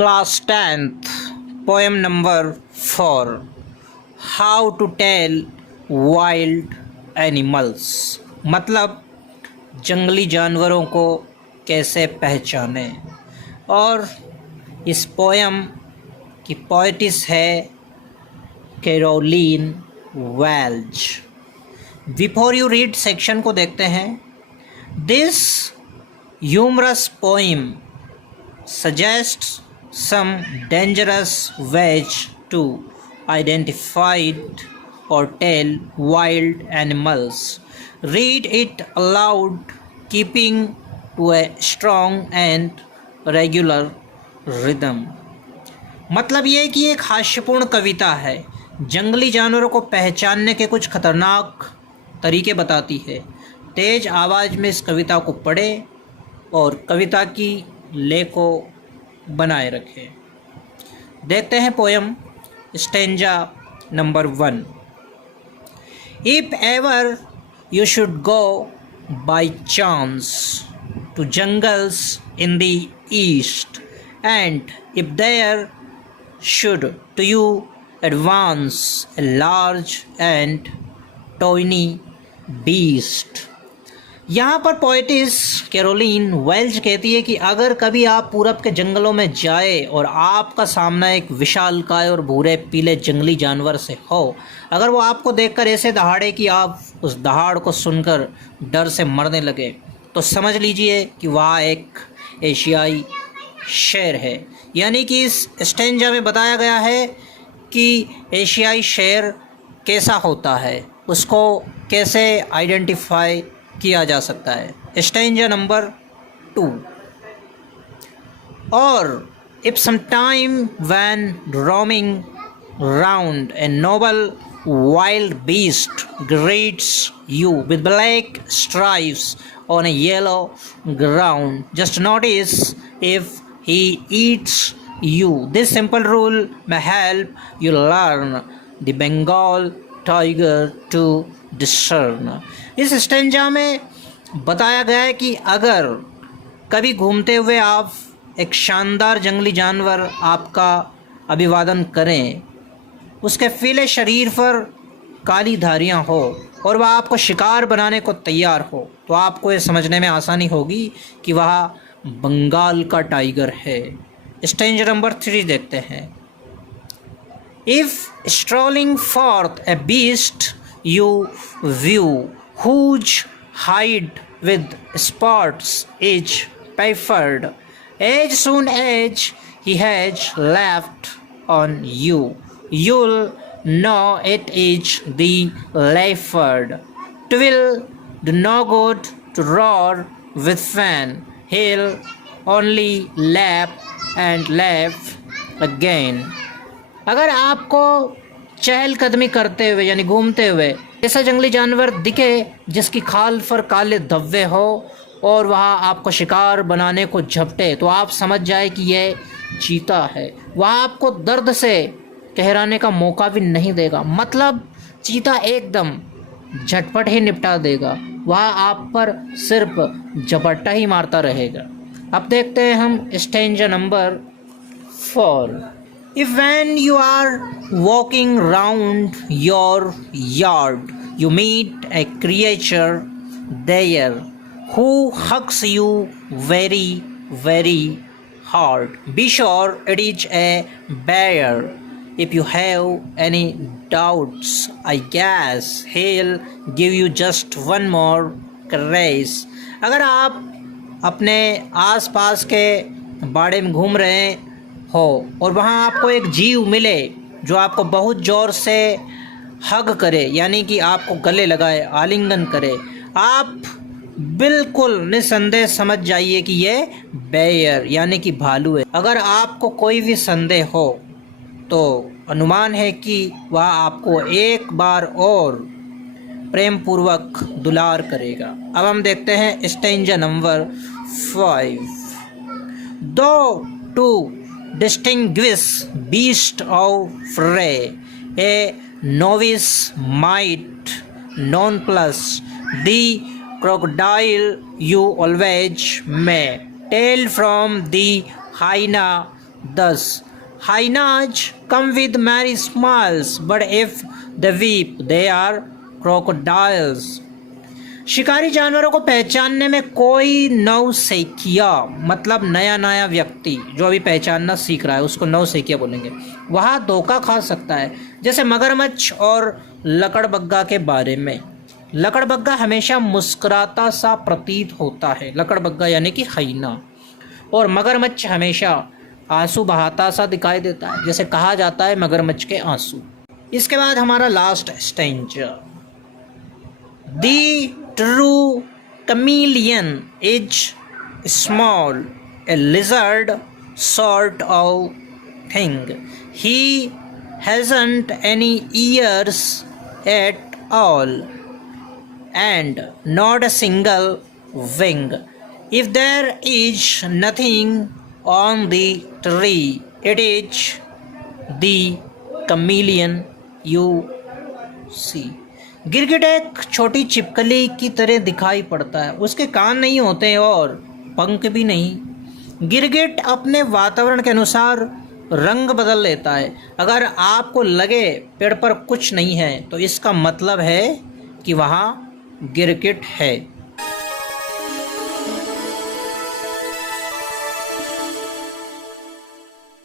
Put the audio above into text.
Class 10th, poem number 4. How to tell wild animals. मतलब जंगली जानवरों को कैसे पहचाने। और इस पोयम की पोएटिस है Caroline Welch. Before you read section को देखते हैं। This humorous poem suggests some dangerous ways to identify or tell wild animals. Read it aloud, keeping to a strong and regular rhythm. मतलब ये कि एक हास्यपूर्ण कविता है, जंगली जानवरों को पहचानने के कुछ खतरनाक तरीके बताती है। तेज आवाज़ में इस कविता को पढ़ें और कविता की ले को बनाए रखें। देखते हैं poem stanza number 1। If ever you should go by chance to jungles in the east and if there should to you advance a large and tawny beast. यहाँ पर पोएटिस कैरोलीन वेल्च कहती है कि अगर कभी आप पूरब के जंगलों में जाए और आपका सामना एक विशालकाय और भूरे पीले जंगली जानवर से हो, अगर वो आपको देखकर ऐसे दहाड़े कि आप उस दहाड़ को सुनकर डर से मरने लगे, तो समझ लीजिए कि वह एक एशियाई शेर है। यानी कि इस स्टेंजा में बताया गया है कि एशियाई शेर कैसा होता है, उसको कैसे आइडेंटिफाई किया जा सकता है। Stanza number 2। और if sometime when roaming round a noble wild beast greets you with black stripes on a yellow ground, just notice if he eats you. This simple rule may help you learn the Bengal tiger to discern. इस stanza में बताया गया है कि अगर कभी घूमते हुए आप एक शानदार जंगली जानवर आपका अभिवादन करें, उसके फीले शरीर पर काली धारियां हो और वह आपको शिकार बनाने को तैयार हो, तो आपको ये समझने में आसानी होगी कि वह बंगाल का टाइगर है। स्टेंजा नंबर 3 देखते हैं। If strolling forth A beast you view whose hide with spots is peppered, as soon as he has left on you, you'll know it is the leopard. 'Twill do no good to roar with fan, he'll only laugh and laugh again. अगर आपको चहलकदमी करते हुए यानी घूमते हुए ऐसा जंगली जानवर दिखे जिसकी खाल पर काले धब्बे हो और वह आपको शिकार बनाने को झपटे, तो आप समझ जाए कि यह चीता है। वह आपको दर्द से कहराने का मौका भी नहीं देगा। मतलब चीता एकदम झटपट ही निपटा देगा, वह आप पर सिर्फ झपट्टा ही मारता रहेगा। अब देखते हैं हम stanza number 4। If when you are walking round your yard, you meet a creature there who hugs you very, very hard, be sure it is a bear. If you have any doubts, I guess he'll give you just one more caress. अगर आप अपने आसपास के बाड़े में घूम रहे हो और वहाँ आपको एक जीव मिले जो आपको बहुत ज़ोर से हग करे, यानी कि आपको गले लगाए, आलिंगन करे, आप बिल्कुल निसंदेह समझ जाइए कि ये बेयर यानी कि भालू है। अगर आपको कोई भी संदेह हो तो अनुमान है कि वह आपको एक बार और प्रेम पूर्वक दुलार करेगा। अब हम देखते हैं स्टेंजा नंबर 5। दो to distinguish beast of prey, a novice might nonplus the crocodile you always may tell from the hyena 10. Hyenas come with merry smiles, but if they weep, they are crocodiles. शिकारी जानवरों को पहचानने में कोई नौसिखिया मतलब नया नया व्यक्ति जो अभी पहचानना सीख रहा है उसको नौसिखिया बोलेंगे, वह धोखा खा सकता है। जैसे मगरमच्छ और लकड़बग्गा के बारे में, लकड़बग्गा हमेशा मुस्कुराता सा प्रतीत होता है, लकड़बग्गा यानी कि हाइना, और मगरमच्छ हमेशा आंसू बहाता सा दिखाई देता है, जैसे कहा जाता है मगरमच्छ के आंसू। इसके बाद हमारा last stanza, the true chameleon is small, a lizard sort of thing. He hasn't any ears at all and not a single wing. If there is nothing on the tree, it is the chameleon you see. गिरगिट एक छोटी छिपकली की तरह दिखाई पड़ता है, उसके कान नहीं होते और पंख भी नहीं। गिरगिट अपने वातावरण के अनुसार रंग बदल लेता है। अगर आपको लगे पेड़ पर कुछ नहीं है तो इसका मतलब है कि वहाँ गिरगिट है।